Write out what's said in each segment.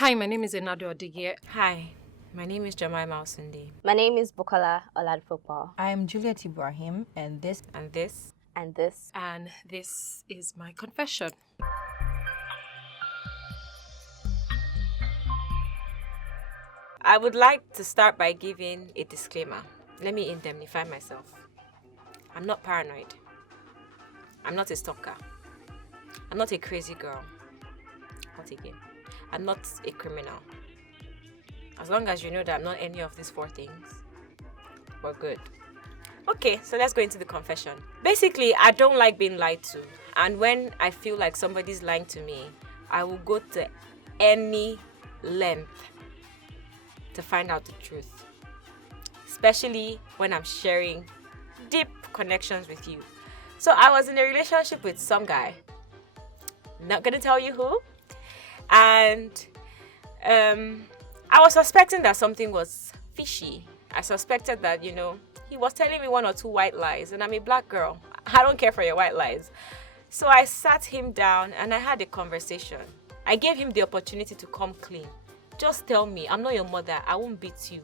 Hi, my name is ENADO ODIGIE. Hi, my name is Jemima Osunde. My name is BUKOLA OLADIPUPO. I am Juliet Ibrahim, and this And this. And this. And this is my confession. I would like to start by giving a disclaimer. Let me indemnify myself. I'm not paranoid. I'm not a stalker. I'm not a crazy girl. Not again. I'm not a criminal. As long as you know that I'm not any of these four things, we're good. Okay, so let's go into the confession. Basically, I don't like being lied to. And when I feel like somebody's lying to me, I will go to any length to find out the truth. Especially when I'm sharing deep connections with you. So I was in a relationship with some guy. Not gonna tell you who. And I was suspecting that something was fishy. I suspected that, he was telling me one or two white lies, and I'm a black girl. I don't care for your white lies. So I sat him down and I had a conversation. I gave him the opportunity to come clean. Just tell me, I'm not your mother. I won't beat you.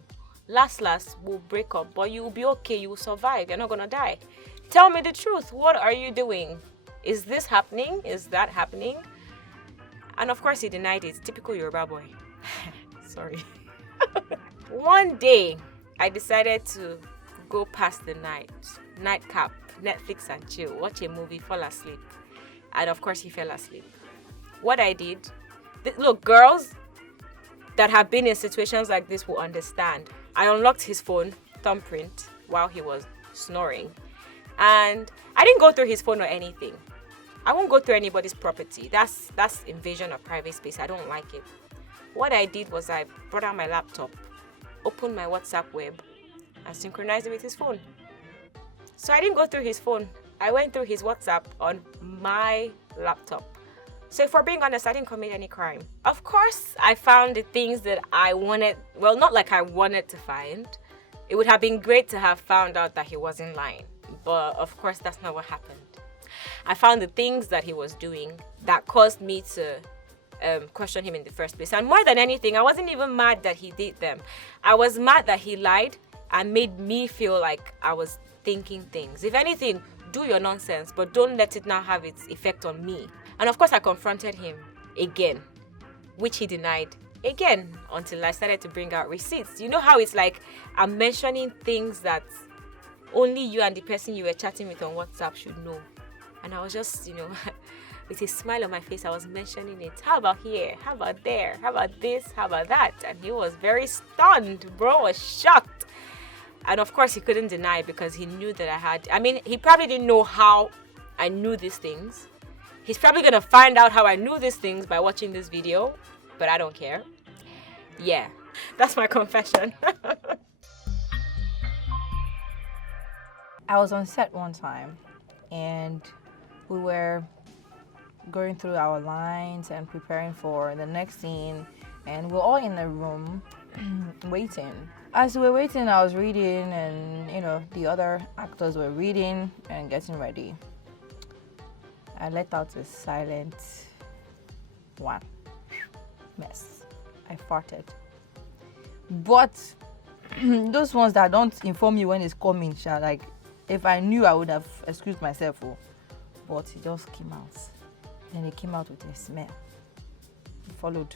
Last, we'll break up, but you'll be okay. You will survive. You're not gonna die. Tell me the truth. What are you doing? Is this happening? Is that happening? And of course he denied it. Typical Yoruba boy. Sorry. One day, I decided to go past the nightcap, Netflix and chill, watch a movie, fall asleep. And of course he fell asleep. What I did, look, girls that have been in situations like this will understand. I unlocked his phone, thumbprint, while he was snoring. And I didn't go through his phone or anything. I won't go through anybody's property. That's invasion of private space. I don't like it. What I did was I brought out my laptop, opened my WhatsApp web, and synchronized it with his phone. So I didn't go through his phone. I went through his WhatsApp on my laptop. So if we're being honest, I didn't commit any crime. Of course, I found the things that I wanted. Well, not like I wanted to find. It would have been great to have found out that he wasn't lying. But of course, that's not what happened. I found the things that he was doing that caused me to question him in the first place. And more than anything, I wasn't even mad that he did them. I was mad that he lied and made me feel like I was thinking things. If anything, do your nonsense, but don't let it now have its effect on me. And of course, I confronted him again, which he denied again until I started to bring out receipts. You know how it's like I'm mentioning things that only you and the person you were chatting with on WhatsApp should know. And I was just, with a smile on my face, I was mentioning it. How about here? How about there? How about this? How about that? And he was very stunned. Bro was shocked. And of course, he couldn't deny it because he knew that he probably didn't know how I knew these things. He's probably going to find out how I knew these things by watching this video, but I don't care. Yeah, that's my confession. I was on set one time, and we were going through our lines and preparing for the next scene, and we're all in the room waiting. As we were waiting, I was reading, and the other actors were reading and getting ready. I let out a silent one. Mess. I farted. But those ones that don't inform you when it's coming, like if I knew, I would have excused myself. But it just came out. Then it came out with a smell. It followed.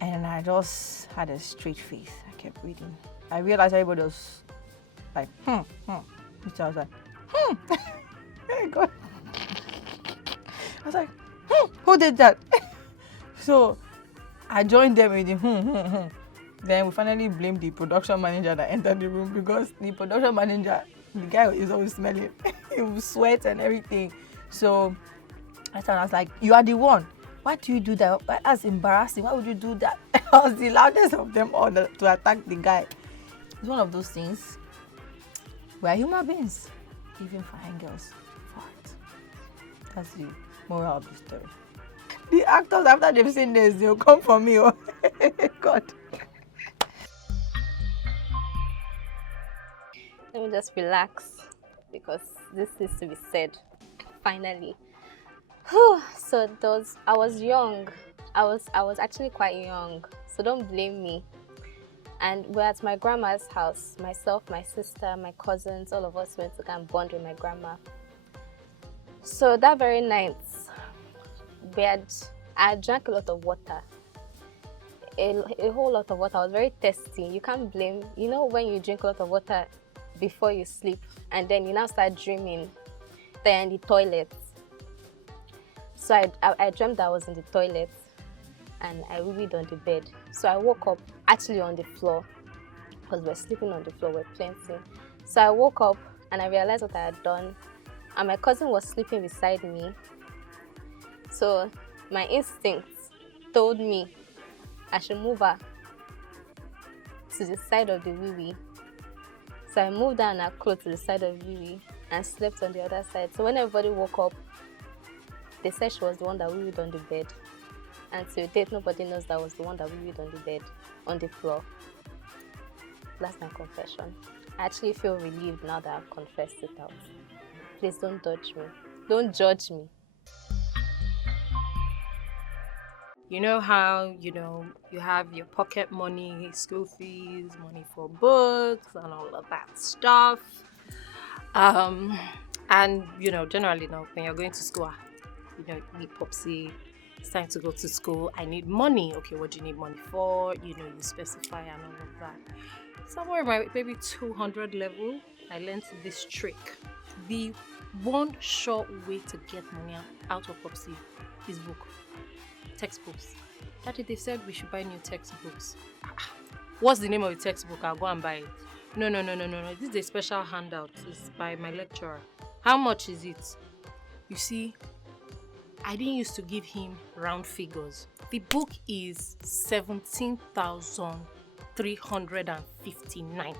And I just had a straight face. I kept reading. I realized everybody was like, Which I was like, Hey, God. I was like, who did that? So I joined them with the Then we finally blamed the production manager that entered the room, because the production manager, the guy is always smelling. He will sweat and everything. So I was like, you are the one. Why do you do that? That's embarrassing. Why would you do that? I was the loudest of them all to attack the guy. It's one of those things. We are human beings. Even fine girls fart. That's the moral of the story. The actors, after they've seen this, they'll come for me. Oh, God. Let me just relax because this needs to be said. Finally. So I was young I was actually quite young, so don't blame me. And we're at my grandma's house. Myself, my sister, my cousins, all of us went to go and bond with my grandma. So that very night, I drank a lot of water. A whole lot of water. I was very thirsty. You can't blame, when you drink a lot of water before you sleep and then you now start dreaming that you're in the toilet. So I dreamt that I was in the toilet and I weed on the bed. So I woke up actually on the floor because we're sleeping on the floor, we're plenty. So I woke up and I realized what I had done, and my cousin was sleeping beside me. So my instincts told me I should move her to the side of the wee-wee. So I moved down her clothes to the side of the wee-wee and slept on the other side. So when everybody woke up, they said she was the one that wee-weed on the bed. And to date, nobody knows that I was the one that wee-weed on the bed, on the floor. That's my confession. I actually feel relieved now that I've confessed it out. Please don't judge me. Don't judge me. You know how, you have your pocket money, school fees, money for books, and all of that stuff. And, generally, when you're going to school, you need Popsy, it's time to go to school, I need money. Okay, what do you need money for? You specify and all of that. Somewhere in my maybe 200 level, I learned this trick. The one sure way to get money out of Popsy is book. Textbooks. Daddy, they said we should buy new textbooks. What's the name of the textbook? I'll go and buy it. No. This is a special handout. It's by my lecturer. How much is it? You see, I didn't used to give him round figures. The book is 17,359.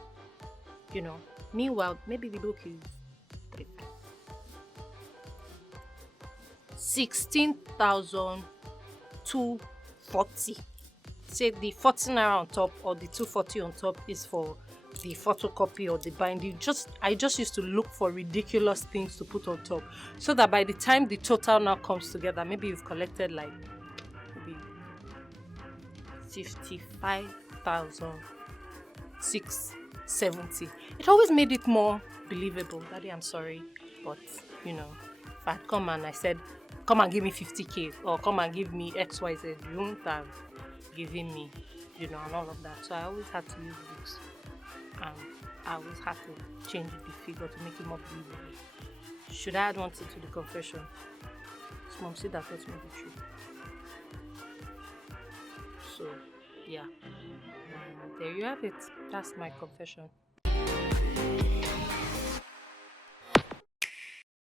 Meanwhile, maybe the book is 16,240. Say the 40 naira on top or the 240 on top is for the photocopy or the binding. I just used to look for ridiculous things to put on top, so that by the time the total now comes together, maybe you've collected like maybe 55,670. It always made it more believable. Daddy, I'm sorry, but if I'd come and I said, come and give me 50k or come and give me XYZ, you wouldn't have given me, and all of that. So I always had to use books. And I always had to change the figure to make it more believable. Should I add one thing to the confession? It's Mom said that taught me the truth. So, yeah. There you have it. That's my confession.